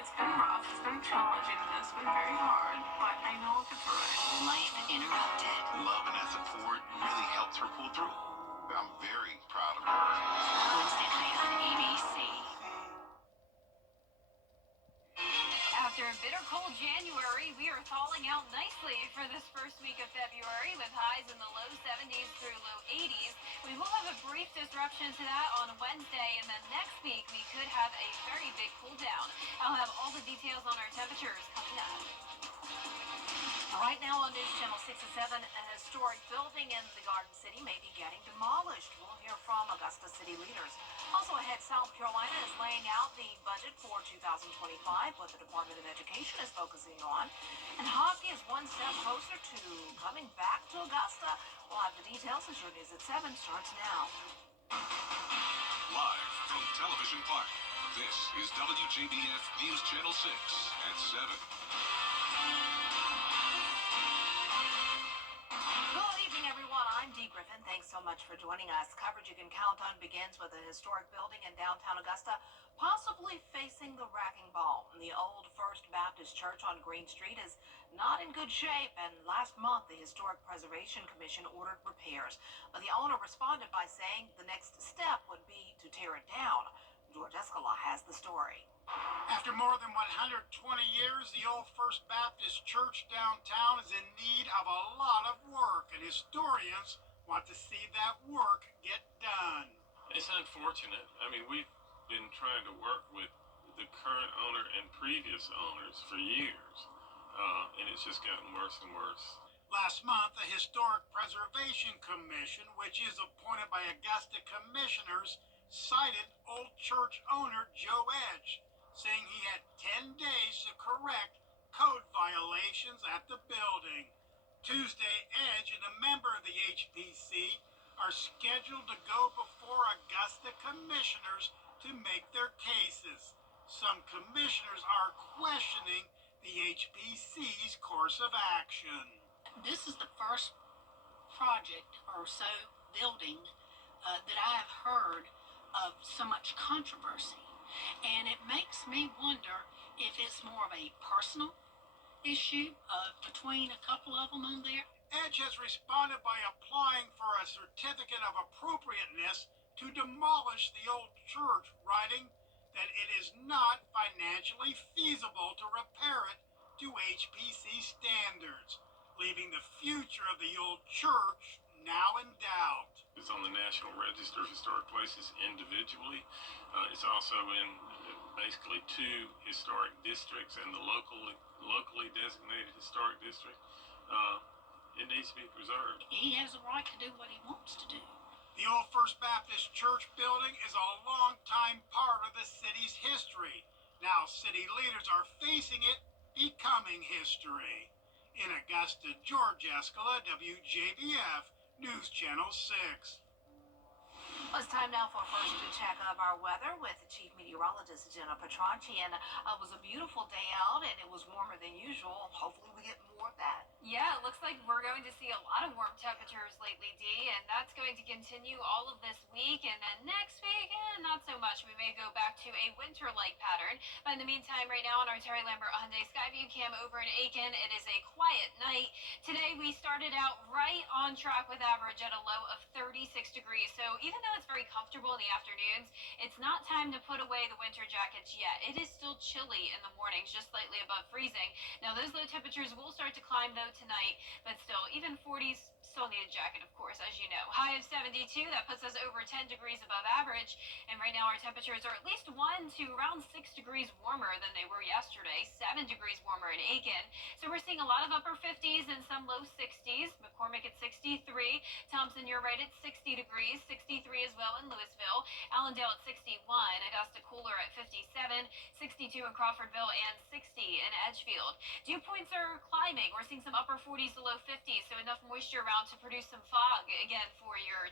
It's been rough, it's been challenging, and it's been very hard, but I know if it's right. Life interrupted. Love and that support really helped her pull through. I'm very proud of her. Wednesday night on ABC. After a bitter cold January, we are thawing out nicely for this first week of February with highs in the low 70s through low 80s. We will have a brief disruption to that on Wednesday, and then next week we could have a very big cool down. I'll have all the details on our temperatures coming up. Right now on News Channel 6 and 7, a historic building in the Garden City may be getting demolished. We'll hear from Augusta City leaders. Also ahead, South Carolina is laying out the budget for 2025, what the Department of Education is focusing on. And hockey is one step closer to coming back to Augusta. We'll have the details as your News at 7 starts now. Live from Television Park, this is WJBF News Channel 6 at 7. Griffin, thanks so much for joining us. Coverage you can count on begins with a historic building in downtown Augusta, possibly facing the wrecking ball. The old First Baptist Church on Green Street is not in good shape, and last month the Historic Preservation Commission ordered repairs. But the owner responded by saying the next step would be to tear it down. George Escala has the story. After more than 120 years, the old First Baptist Church downtown is in need of a lot of work, and historians want to see that work get done. It's unfortunate. I mean, we've been trying to work with the current owner and previous owners for years, and it's just gotten worse and worse. Last month, the Historic Preservation Commission, which is appointed by Augusta commissioners, cited old church owner Joe Edge, saying he had 10 days to correct code violations at the building. Tuesday, Edge and a member of the HPC are scheduled to go before Augusta commissioners to make their cases. Some commissioners are questioning the HPC's course of action. This is the first project or so building that I have heard of so much controversy. And it makes me wonder if it's more of a personal issue between a couple of them on there. Edge has responded by applying for a certificate of appropriateness to demolish the old church, writing that it is not financially feasible to repair it to HPC standards, leaving the future of the old church now in doubt. It's on the National Register of Historic Places individually. It's also in basically 2 historic districts and the locally designated historic district. It needs to be preserved. He has a right to do what he wants to do. The old First Baptist Church building is a long-time part of the city's history. Now city leaders are facing it becoming history. In Augusta, George Escala, WJBF News Channel 6. Well, it's time now for a first check of our weather with Chief Meteorologist Jenna Petranci. And it was a beautiful day out, and it was warmer than usual. Hopefully we get more of that. Yeah, it looks like we're going to see a lot of warm temperatures lately, Dee, and that's going to continue all of this week. And then next week, not so much. We may go back to a winter-like pattern. But in the meantime, right now on our Terry Lambert Hyundai Skyview cam over in Aiken, it is a quiet night. Today we started out right on track with average at a low of 36 degrees. So even though it's very comfortable in the afternoons, it's not time to put away the winter jackets yet. It is still chilly in the mornings, just slightly above freezing. Now those low temperatures will start to climb though tonight, but still even 40s. Still need a jacket, of course, as you know. High of 72, that puts us over 10 degrees above average. And right now our temperatures are at least 1 to around 6 degrees warmer than they were yesterday, 7 degrees warmer in Aiken. So we're seeing a lot of upper 50s and some low 60s. McCormick at 63. Thompson, you're right, at 60 degrees. 63 as well in Louisville. Allendale at 61. Augusta cooler at 57. 62 in Crawfordville and 60 in Edgefield. Dew points are climbing. We're seeing some upper 40s to low 50s, so enough moisture around to produce some fog again for your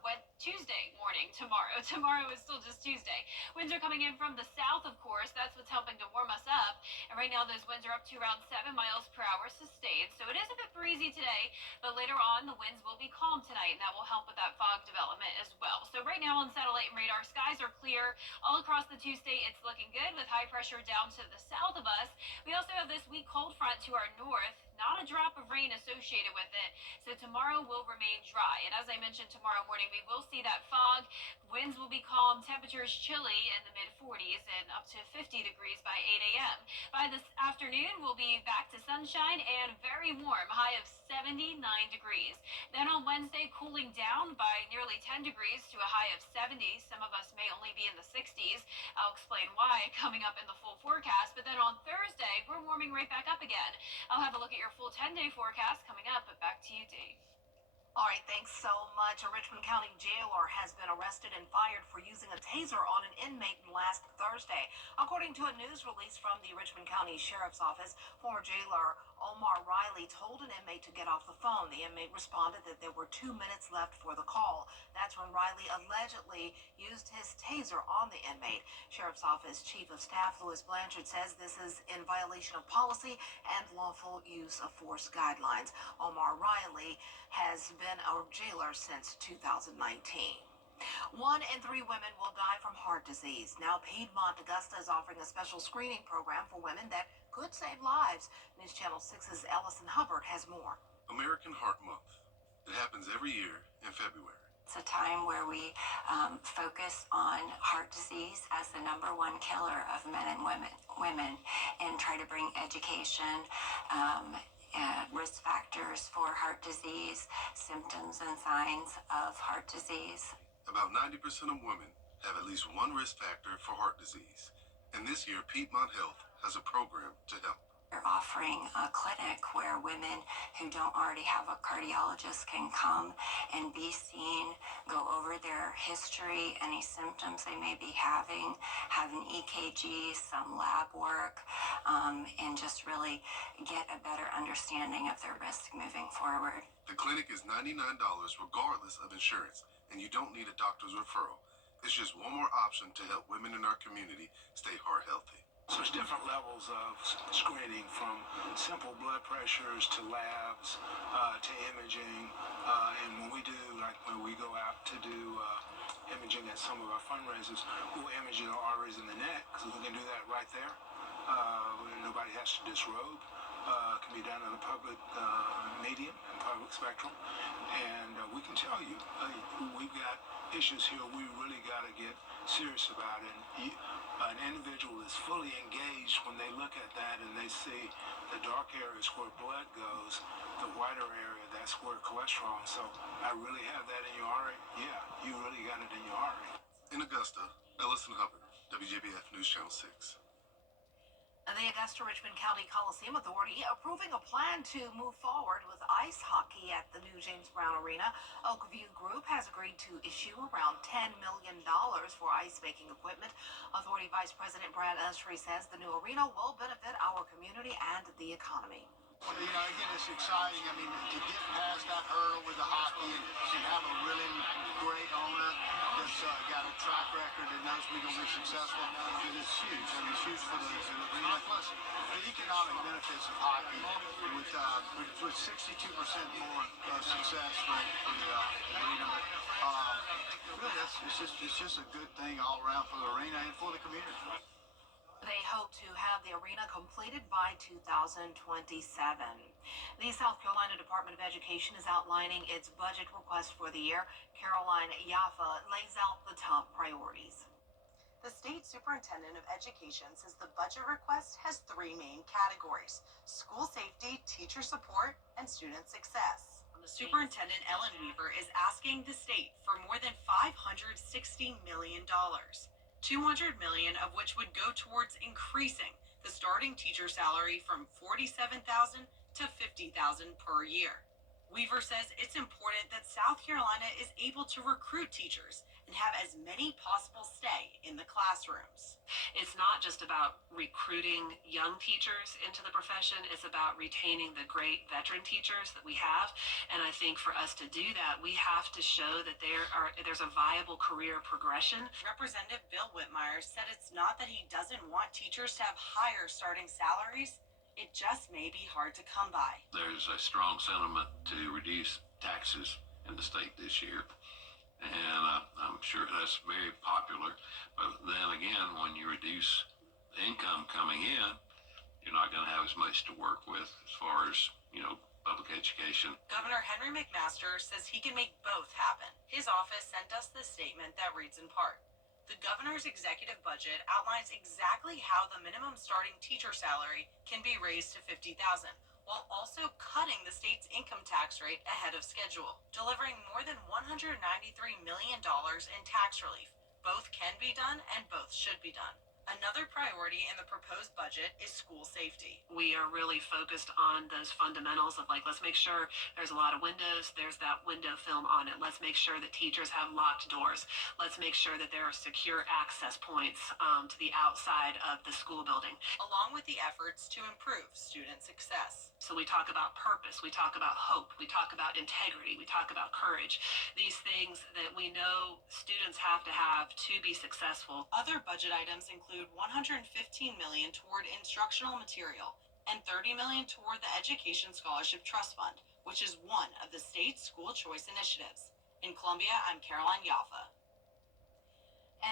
wet Tuesday morning tomorrow. Tomorrow is still just Tuesday. Winds are coming in from the south, of course. That's what's helping to warm us up. And right Right now, those winds are up to around 7 miles per hour sustained, so it is a bit breezy today, but later on, the winds will be calm tonight, and that will help with that fog development as well. So right now on satellite and radar, skies are clear all across the two-state. It's looking good with high pressure down to the south of us. We also have this weak cold front to our north. Not a drop of rain associated with it, so tomorrow will remain dry. And as I mentioned, tomorrow morning we will see that fog. Winds will be calm, temperatures chilly in the mid-40s and up to 50 degrees by 8 a.m. By this afternoon, we'll be back to sunshine and very warm, high of 79 degrees. Then on Wednesday, cooling down by nearly 10 degrees to a high of 70. Some of us may only be in the 60s. I'll explain why coming up in the full forecast. But then on Thursday, we're warming right back up again. I'll have a look at your full 10-day forecast coming up, but back to you, Dee. All right, thanks so much. A Richmond County jailer has been arrested and fired for using a taser on an inmate last Thursday. According to a news release from the Richmond County Sheriff's Office, former jailer Omar Riley told an inmate to get off the phone. The inmate responded that there were 2 minutes left for the call. That's when Riley allegedly used his taser on the inmate. Sheriff's Office Chief of Staff Louis Blanchard says this is in violation of policy and lawful use of force guidelines. Omar Riley has been a jailer since 2019. 1 in 3 women will die from heart disease. Now, Piedmont Augusta is offering a special screening program for women that could save lives. News Channel 6's Ellison Hubbard has more. American Heart Month. It happens every year in February. It's a time where we focus on heart disease as the number one killer of men and women, and try to bring education, risk factors for heart disease, symptoms and signs of heart disease. About 90% of women have at least one risk factor for heart disease. And this year, Piedmont Health has a program to help. They're offering a clinic where women who don't already have a cardiologist can come and be seen, go over their history, any symptoms they may be having, have an EKG, some lab work, and just really get a better understanding of their risk moving forward. The clinic is $99 regardless of insurance, and you don't need a doctor's referral. It's just one more option to help women in our community stay heart healthy. So there's different levels of screening, from simple blood pressures to labs to imaging. And when we do, like when we go out to do imaging at some of our fundraisers, we'll image the arteries in the neck, because we can do that right there. Nobody has to disrobe. It can be done in the public medium and public spectrum. And we can tell you, we've got issues here we really got to get serious about. And an individual is fully engaged when they look at that and they see the dark areas where blood goes, the whiter area, that's where cholesterol. So I really have that in your artery? Yeah, you really got it in your artery. In Augusta, Ellison Hubbard, WJBF News Channel 6. The Augusta-Richmond County Coliseum Authority approving a plan to move forward with ice hockey at the new James Brown Arena. Oakview Group has agreed to issue around $10 million for ice-making equipment. Authority Vice President Brad Usry says the new arena will benefit our community and the economy. Well, again, it's exciting. I mean, to get past that hurdle with the hockey and have a really great owner that's got a track record and knows we're going to be successful, it's huge. I mean, it's huge for the arena. Plus, the economic benefits of hockey with 62% more success rate for the arena. But really, it's just a good thing all around for the arena and for the community. They hope to have the arena completed by 2027. The South Carolina Department of Education is outlining its budget request for the year. Caroline Yaffa lays out the top priorities. The State Superintendent of Education says the budget request has 3 main categories: school safety, teacher support, and student success. The Superintendent, Ellen Weaver, is asking the state for more than $560 million. $200 million of which would go towards increasing the starting teacher salary from $47,000 to $50,000 per year. Weaver says it's important that South Carolina is able to recruit teachers and have as many possible stay in the classrooms. It's not just about recruiting young teachers into the profession, it's about retaining the great veteran teachers that we have. And I think for us to do that, we have to show that there's a viable career progression. Representative Bill Whitmire said it's not that he doesn't want teachers to have higher starting salaries, it just may be hard to come by. There's a strong sentiment to reduce taxes in the state this year. And I'm sure that's very popular. But then again, when you reduce the income coming in, you're not going to have as much to work with as far as, public education. Governor Henry McMaster says he can make both happen. His office sent us this statement that reads in part, "The governor's executive budget outlines exactly how the minimum starting teacher salary can be raised to $50,000. While also cutting the state's income tax rate ahead of schedule, delivering more than $193 million in tax relief. Both can be done and both should be done." Another priority in the proposed budget is school safety. We are really focused on those fundamentals of let's make sure there's a lot of windows, there's that window film on it. Let's make sure that teachers have locked doors. Let's make sure that there are secure access points to the outside of the school building. Along with the efforts to improve student success. So we talk about purpose, we talk about hope, we talk about integrity, we talk about courage. These things that we know students have to be successful. Other budget items include $115 million toward instructional material and $30 million toward the Education Scholarship Trust Fund, which is one of the state's school choice initiatives. In Columbia, I'm Caroline Yaffa.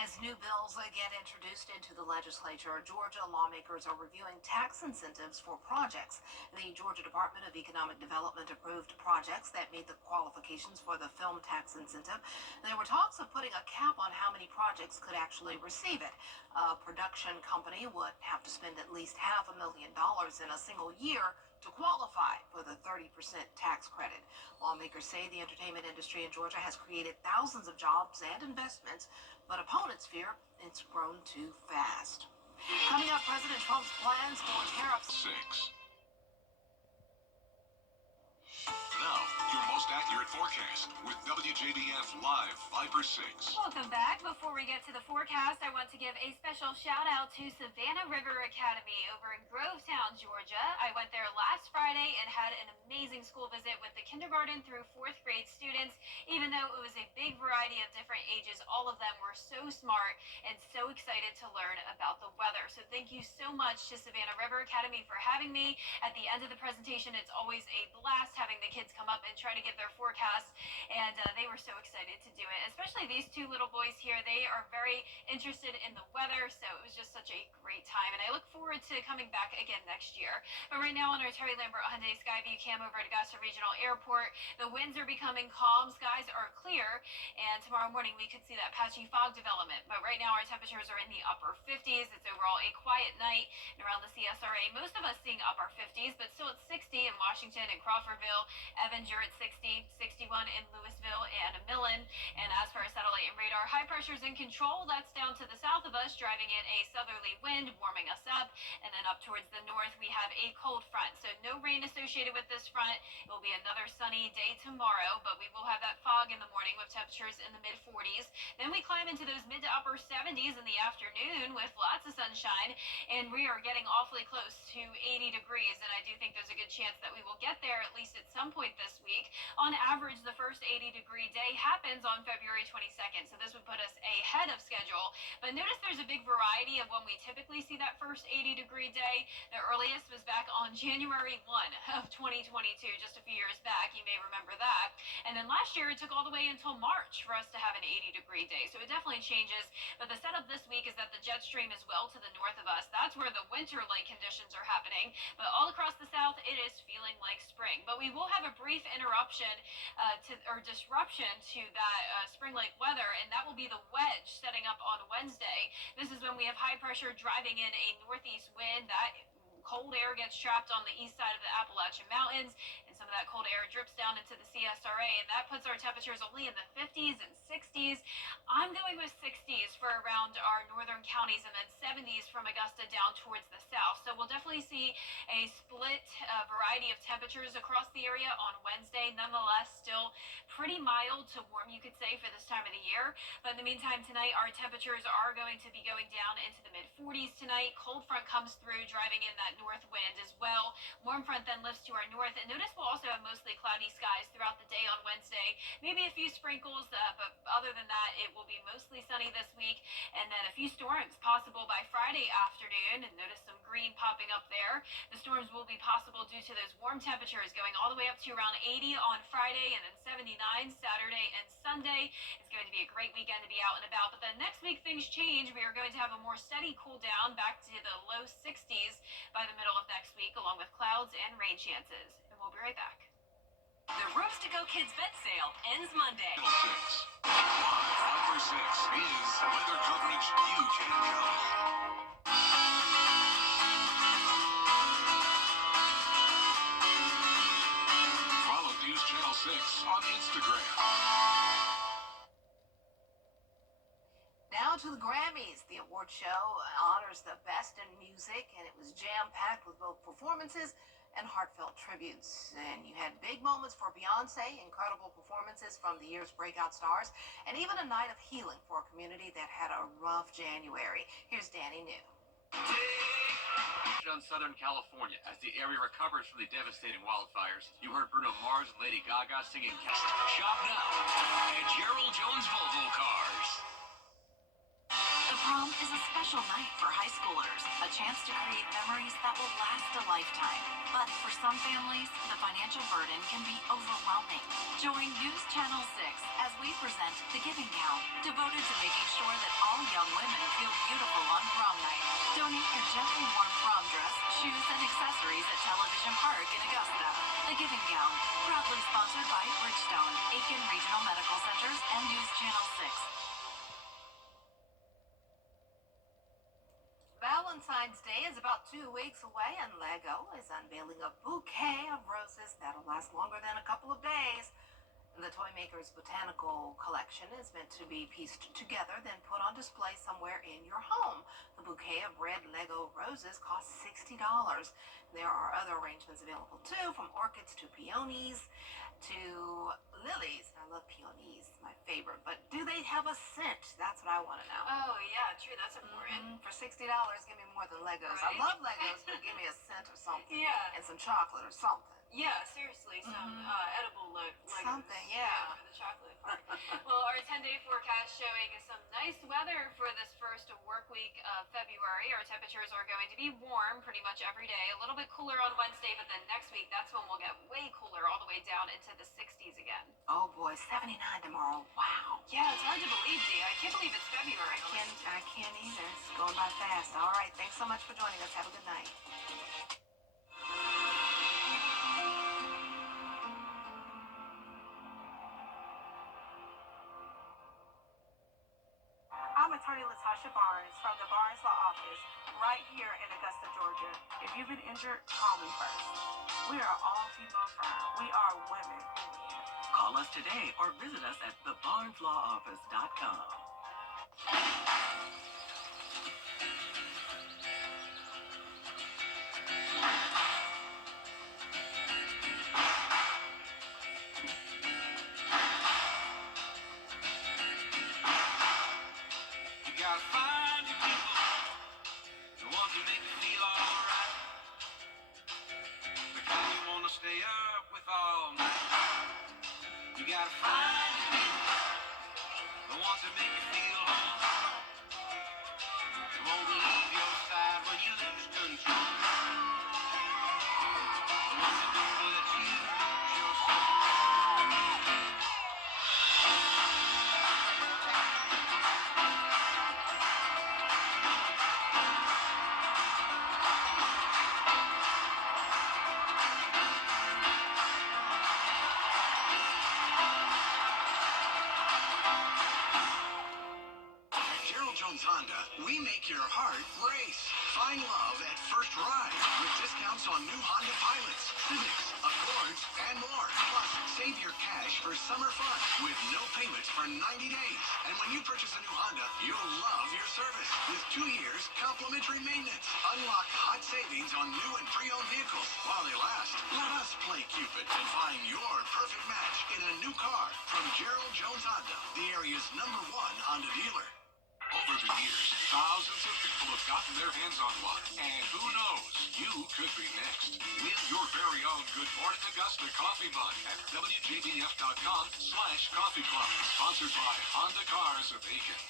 As new bills get introduced into the legislature, Georgia lawmakers are reviewing tax incentives for projects. The Georgia Department of Economic Development approved projects that meet the qualifications for the film tax incentive. There were talks of putting a cap on how many projects could actually receive it. A production company would have to spend at least $500,000 in a single year to qualify for the 30% tax credit. Lawmakers say the entertainment industry in Georgia has created thousands of jobs and investments, but opponents fear it's grown too fast. Coming up, President Trump's plans for tariffs. 6. Now, your most accurate forecast with WJBF Live 5 for 6. Welcome back. Before we get to the forecast, I want to give a special shout out to Savannah River Academy over in Grovetown, Georgia. I went there last Friday and had an amazing school visit with the kindergarten through 4th grade students. Even though it was a big variety of different ages, all of them were so smart and so excited to learn about the weather. So thank you so much to Savannah River Academy for having me. At the end of the presentation, it's always a blast having the kids come up and try to give their forecast, and they were so excited to do it, especially these two little boys here. They are very interested in the weather, so it was just such a great time, and I look forward to coming back again next year. But right now on our Terry Lambert Hyundai Skyview cam over at Augusta Regional Airport, the winds are becoming calm, skies are clear, and tomorrow morning we could see that patchy fog development. But right now our temperatures are in the upper 50s. It's overall a quiet night, and around the CSRA, most of us seeing upper 50s, but still at 60 in Washington and Crawfordville. Evans, you're at 60, 61 in Louisville and Millen. And as for our satellite and radar, high pressure's in control. That's down to the south of us, driving in a southerly wind, warming us up. And then up towards the north, we have a cold front. So no rain associated with this front. It will be another sunny day tomorrow, but we will have that fog in the morning with temperatures in the mid-40s. Then we climb into those mid to upper 70s in the afternoon with lots of sunshine. And we are getting awfully close to 80 degrees. And I do think there's a good chance that we will get there at least at some point this week. On average, the first 80-degree day happens on February 22nd, so this would put us ahead of schedule. But notice there's a big variety of when we typically see that first 80-degree day. The earliest was back on January 1 of 2022, just a few years back. You may remember that. And then last year, it took all the way until March for us to have an 80-degree day, so it definitely changes. But the setup this week is that the jet stream is well to the north of us. That's where the winter-like conditions are happening. But all across the south, it is feeling like spring. But we will have a brief interruption disruption to that spring-like weather, and that will be the wedge setting up on Wednesday. This is when we have high pressure driving in a northeast wind. That cold cold air gets trapped on the east side of the Appalachian Mountains, and some of that cold air drips down into the CSRA, and that puts our temperatures only in the 50s and 60s. I'm going with 60s for around our northern counties, and then 70s from Augusta down towards the south. So we'll definitely see a split variety of temperatures across the area on Wednesday. Nonetheless, still pretty mild to warm, you could say, for this time of the year. But in the meantime, tonight our temperatures are going to be going down into the mid 40s tonight. Cold front comes through, driving in that north wind as well. Warm front then lifts to our north, and notice we'll also have mostly cloudy skies throughout the day on Wednesday. Maybe a few sprinkles, but other than that, it will be mostly sunny this week, and then a few storms possible by Friday afternoon. And notice some green popping up there. The storms will be possible due to those warm temperatures going all the way up to around 80 on Friday, and then 79 Saturday and Sunday. It's going to be a great weekend to be out and about. But then next week things change. We are going to have a more steady cool down back to the low 60s by the middle of next week, along with clouds and rain chances. And we'll be right back. The Rooms to Go Kids Bed Sale ends Monday. Channel 6. Live Number 6 is weather coverage you can count on. Follow News Channel 6 on Instagram. Now to the Grammys. The award show honors the best in music, and it was jam-packed with both performances and heartfelt tributes. And you had big moments for Beyonce, incredible performances from the year's breakout stars, and even a night of healing for a community that had a rough January. Here's Danny New. On Southern California, as the area recovers from the devastating wildfires, you heard Bruno Mars and Lady Gaga singing Shop Now at Gerald Jones Volvo Cars. The prom is a special night for high schoolers, a chance to create memories that will last a lifetime. But for some families, the financial burden can be overwhelming. Join News Channel 6 as we present The Giving Gown, devoted to making sure that all young women feel beautiful on prom night. Donate your gently warm prom dress, shoes, and accessories at Television Park in Augusta. The Giving Gown, proudly sponsored by Bridgestone, Aiken Regional Medical Centers, and News Channel 6. Valentine's Day is about 2 weeks away, and Lego is unveiling a bouquet of roses that'll last longer than a couple of days. The toy maker's botanical collection is meant to be pieced together, then put on display somewhere in your home. The bouquet of red Lego roses costs $60. There are other arrangements available too, from orchids to peonies to lilies. I love peonies, my favorite. But do they have a scent? That's what I want to know. Oh, yeah, true. That's important. For $60, give me more than Legos. Right? I love Legos, but give me a scent or something. Yeah. And some chocolate or something. Yeah, seriously, some edible Legos. Something, yeah. For the chocolate part. Well, our 10-day forecast showing some nice weather for this first work week of February. Our temperatures are going to be warm pretty much every day. A little bit cooler on Wednesday, but then next week, that's when we'll get way cooler, all the way down into the 60s again. Oh boy, 79 tomorrow. Wow. Yeah, it's hard to believe, Dee. I can't believe it's February. I can't either. It's going by fast. All right, thanks so much for joining us. Have a good night. I'm attorney Latasha Barnes from the Barnes Law Office right here in Augusta, Georgia. If you've been injured, call me first. We are all female firm. We are women who win. Call us today or visit us at thebarneslawoffice.com. Honda, we make your heart race. Find love at first ride with discounts. discounts on new Honda Pilots, Civics, Accords, and more. Plus, save your cash for summer fun with no payments for 90 days. And when you purchase a new Honda, you'll love your service with 2 years complimentary maintenance. Unlock hot savings on new and pre-owned vehicles while they last. Let us play Cupid and find your perfect match in a new car from Gerald Jones Honda, the area's #1 Honda dealer. Over the years, thousands of people have gotten their hands on one. And who knows, you could be next. Win your very own Good Morning Augusta coffee mug at WJBF.com/coffee club. Sponsored by Honda Cars of Aiken.